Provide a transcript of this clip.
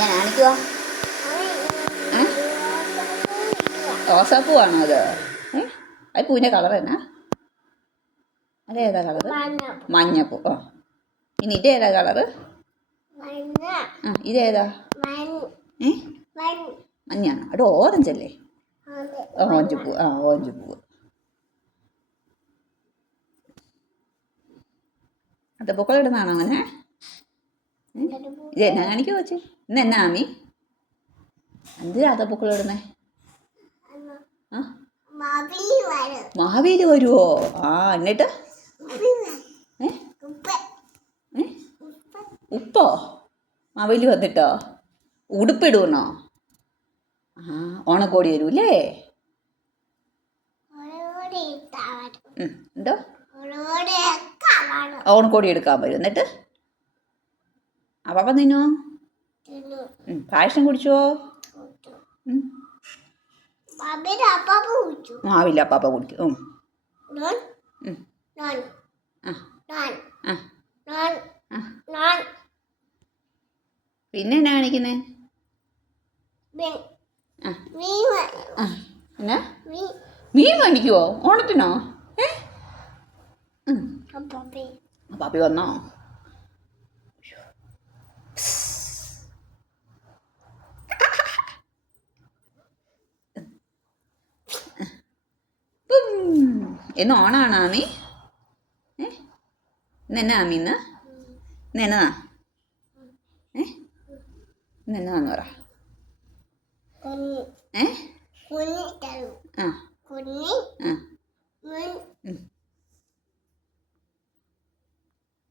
ഞാൻ കാണിക്കുവാ. റോസാപ്പൂവാണോ അത്? അത് പൂവിൻ്റെ കളർ എന്നാ? അതേതാ കളറ്? മഞ്ഞപ്പൂ. ആ ഇനി ഇതേതാ കളറ്? ആ ഇതേതാ? മഞ്ഞാണ്. അത് ഓറഞ്ച് അല്ലേ? ഓറഞ്ച് പൂ. ആ ഓറഞ്ച് പൂവ്. അത്തപ്പൂക്കൾ ഇടുന്നതാണോ അങ്ങനെ? ഇത് എന്നാ കാണിക്കുമോ വെച്ച്? ഇന്ന് എന്നാ ആമി? എന്തിനാ അത്തപ്പൂക്കൾ ഇടുന്നേ? ആ മഹാബലി വരുമോ? ആ എന്നിട്ട് ഉപ്പോ? മഹാബലി വന്നിട്ടോ? ഉടുപ്പിടുന്നോ? ആ ഓണക്കോടി വരൂല്ലേ? എന്തോ ഓണക്കോടി എടുക്കാൻ വരും. എന്നിട്ട് അപ്പം തിന്നോ? പായസം കുടിച്ചുവോ? മാവില്ല അപ്പാപ്പ കുടിക്കും. പിന്നെ എന്നാ കാണിക്കുന്നേ? എന്നാ മീൻ മേടിക്കുവോ ഓണത്തിനോ? പാപ്പി വന്നോ? എന്ന് ഓണാണോ ആമി? ഇന്ന് എന്നാ ആമി? ഇന്ന് എന്നതാ? ഇന്ന് എന്നതാന്ന് പറ. ആ